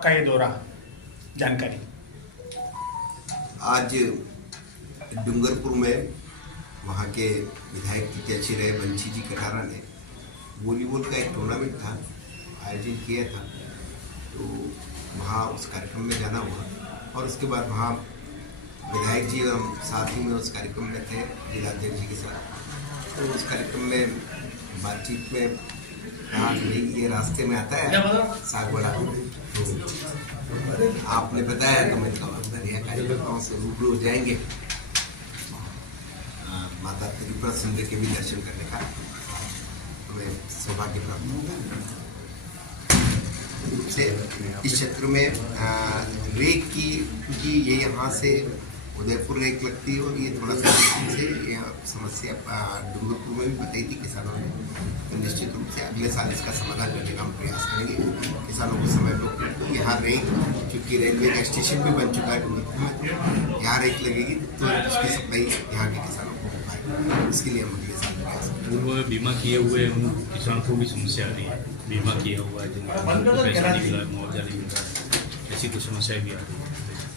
का ये दौरा, जानकारी। आज डूंगरपुर में वहाँ के विधायक प्रत्याशी रहे बंशी जी कटारा ने वॉलीबॉल का एक टूर्नामेंट था आयोजन किया था, तो वहाँ उस कार्यक्रम में जाना हुआ और उसके बाद वहाँ विधायक जी और हम साथ ही में उस कार्यक्रम में थे जिलाध्यक्ष जी के साथ। तो उस कार्यक्रम में बातचीत में कहा कि ये रास्ते में आता है साग बड़ा, तो आपने बताया तो मैं बढ़िया कार्यकर्ताओं से रूबरू हो जाएंगे, माता त्रिपुरा सुंदरी के भी दर्शन करने का हमें सौभाग्य प्राप्त होगा। से इस क्षेत्र में रेक की, क्योंकि ये यहाँ से उदयपुर रेक लगती है और ये थोड़ा सा से समस्या डूंगरपुर में भी बताई थी किसानों ने, तो निश्चित रूप से अगले साल इसका समाधान करने का हम प्रयास करेंगे। किसानों को समय पर यहाँ रेक, क्योंकि रेलवे का स्टेशन भी बन चुका है डूंगरपुर में, तो यहाँ रेक लगेगी तो उसकी सप्लाई यहाँ के किसानों को हो पाएगी। इसके लिए हम अगले साल प्रयास करेंगे। वो बीमा किए हुए किसानों को भी समस्या आ रही है, बीमा किया हुआ है जिनको पैसा नहीं मिला, मुआवजा नहीं मिल रहा है, ऐसी कुछ समस्याएं भी आ रही है।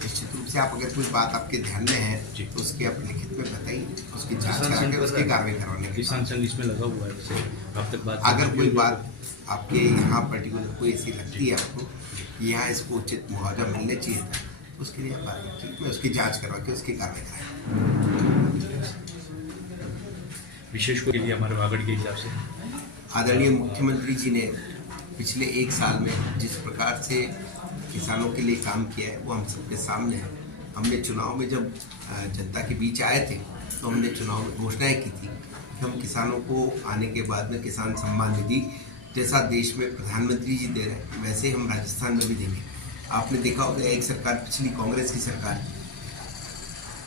निश्चित रूप से आप अगर कोई बात आपके ध्यान में है तो उसकी आप लिखित में बताइए, उसकी जांच कराकर उसकी कार्रवाई करवाने की। किसान संघ इसमें लगा हुआ है, जैसे अब तक बात अगर कोई बात आपके यहाँ पर्टिकुलर कोई ऐसी लगती है आपको कि यहाँ इसको उचित मुआवजा मिलने चाहिए था, तो उसके लिए आप बात कीजिए, मैं उसकी जाँच करवा के उसकी कार्रवाई कराएँ। विशेष के लिए हमारे वागड़ के हिसाब से आदरणीय मुख्यमंत्री जी ने पिछले एक साल में जिस प्रकार से किसानों के लिए काम किया है वो हम सबके सामने है। हमने चुनाव में जब जनता के बीच आए थे तो हमने चुनाव में घोषणाएं की थी कि हम किसानों को आने के बाद में किसान सम्मान निधि जैसा देश में प्रधानमंत्री जी दे रहे हैं वैसे हम राजस्थान में भी देंगे। आपने देखा होगा एक सरकार पिछली कांग्रेस की सरकार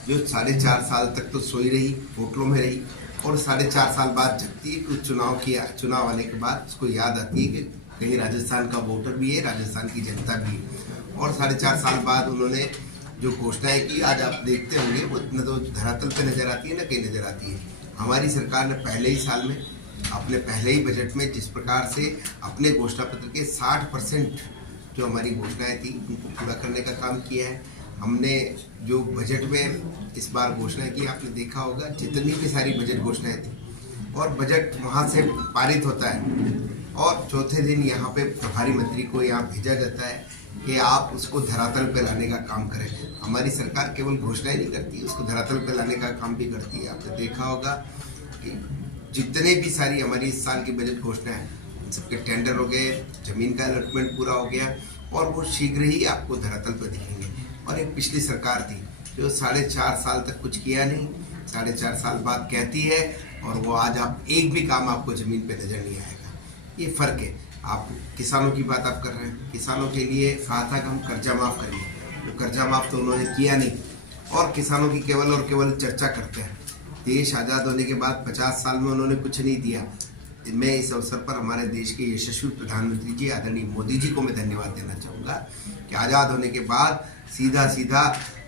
जो 4.5 साल तक तो सोई रही, होटलों में रही और 4.5 साल बाद जगती है कि चुनाव आने के बाद उसको याद आती है कि कहीं राजस्थान का वोटर भी है, राजस्थान की जनता भी है। और 4.5 साल बाद उन्होंने जो घोषणाएं की आज आप देखते होंगे वो न तो धरातल पे नजर आती है न कहीं नजर आती है। हमारी सरकार ने पहले ही साल में अपने पहले ही बजट में जिस प्रकार से अपने घोषणा पत्र के 60% जो हमारी घोषणाएं थी उनको पूरा करने का काम किया है। हमने जो बजट में इस बार घोषणा की आपने देखा होगा, जितनी भी सारी बजट घोषणाएं थी और बजट वहाँ से पारित होता है और चौथे दिन यहाँ पे प्रभारी मंत्री को यहाँ भेजा जाता है कि आप उसको धरातल पे लाने का काम करें। हमारी सरकार केवल घोषणाएं नहीं करती, उसको धरातल पे लाने का काम भी करती है। आपने देखा होगा कि जितने भी सारी हमारी इस साल की बजट घोषणा है उन सबके टेंडर हो गए, जमीन का अलॉटमेंट पूरा हो गया और वो शीघ्र ही आपको धरातल पर दिखेंगे। और एक पिछली सरकार थी जो 4.5 साल तक कुछ किया नहीं, 4.5 साल बाद कहती है और वो आज आप एक भी काम आपको जमीन पे नजर नहीं आएगा। ये फर्क है। आप किसानों की बात आप कर रहे हैं, किसानों के लिए कहा था कि हम कर्जा माफ करेंगे, तो कर्जा माफ तो उन्होंने किया नहीं और किसानों की केवल और केवल चर्चा करते हैं। देश आज़ाद होने के बाद 50 साल में उन्होंने कुछ नहीं दिया। मैं इस अवसर पर हमारे देश के यशस्वी प्रधानमंत्री जी आदरणीय मोदी जी को मैं धन्यवाद देना चाहूँगा कि आज़ाद होने के बाद सीधा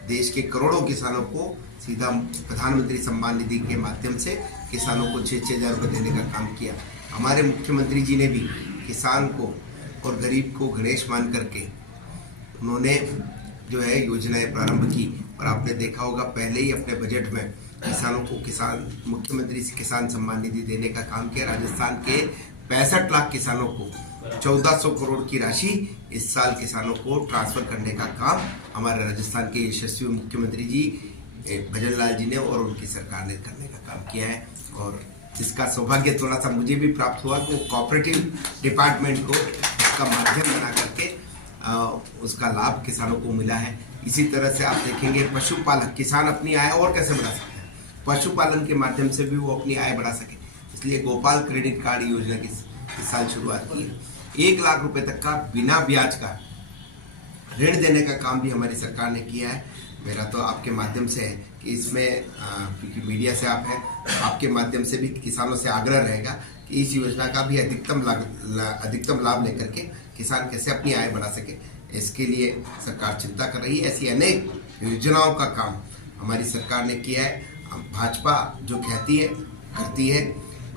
देश के करोड़ों किसानों को सीधा प्रधानमंत्री सम्मान निधि के माध्यम से किसानों को 6-6 हज़ार रुपये देने का काम किया। हमारे मुख्यमंत्री जी ने भी किसान को और गरीब को गणेश मान करके उन्होंने जो है योजनाएं प्रारंभ की और आपने देखा होगा पहले ही अपने बजट में किसानों को मुख्यमंत्री से किसान सम्मान निधि देने का काम किया। राजस्थान के 65 लाख किसानों को 1400 करोड़ की राशि इस साल किसानों को ट्रांसफर करने का काम हमारे राजस्थान के यशस्वी मुख्यमंत्री जी भजन लाल जी ने और उनकी सरकार ने करने का काम किया है। और इसका सौभाग्य थोड़ा सा मुझे भी प्राप्त हुआ कि वो कोऑपरेटिव डिपार्टमेंट को इसका माध्यम बना करके उसका लाभ किसानों को मिला है। इसी तरह से आप देखेंगे पशुपालक किसान अपनी आय और कैसे बढ़ा सकते हैं, पशुपालन के माध्यम से भी वो अपनी आय बढ़ा सके, इसलिए गोपाल क्रेडिट कार्ड योजना की इस साल शुरुआत की है। 1 लाख रुपए तक का बिना ब्याज का ऋण देने का काम भी हमारी सरकार ने किया है। मेरा तो आपके माध्यम से है कि इसमें क्योंकि मीडिया से आप हैं, आपके माध्यम से भी किसानों से आग्रह रहेगा कि इस योजना का भी अधिकतम लाभ लेकर के किसान कैसे अपनी आय बढ़ा सके, इसके लिए सरकार चिंता कर रही है। ऐसी अनेक योजनाओं का काम हमारी सरकार ने किया है। भाजपा जो कहती है करती है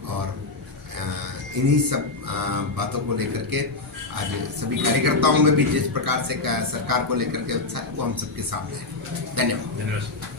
और इन्हीं सब बातों को लेकर के आज सभी कार्यकर्ताओं में भी जिस प्रकार से सरकार को लेकर के उत्साह है वो हम सबके सामने है। धन्यवाद। धन्यवाद।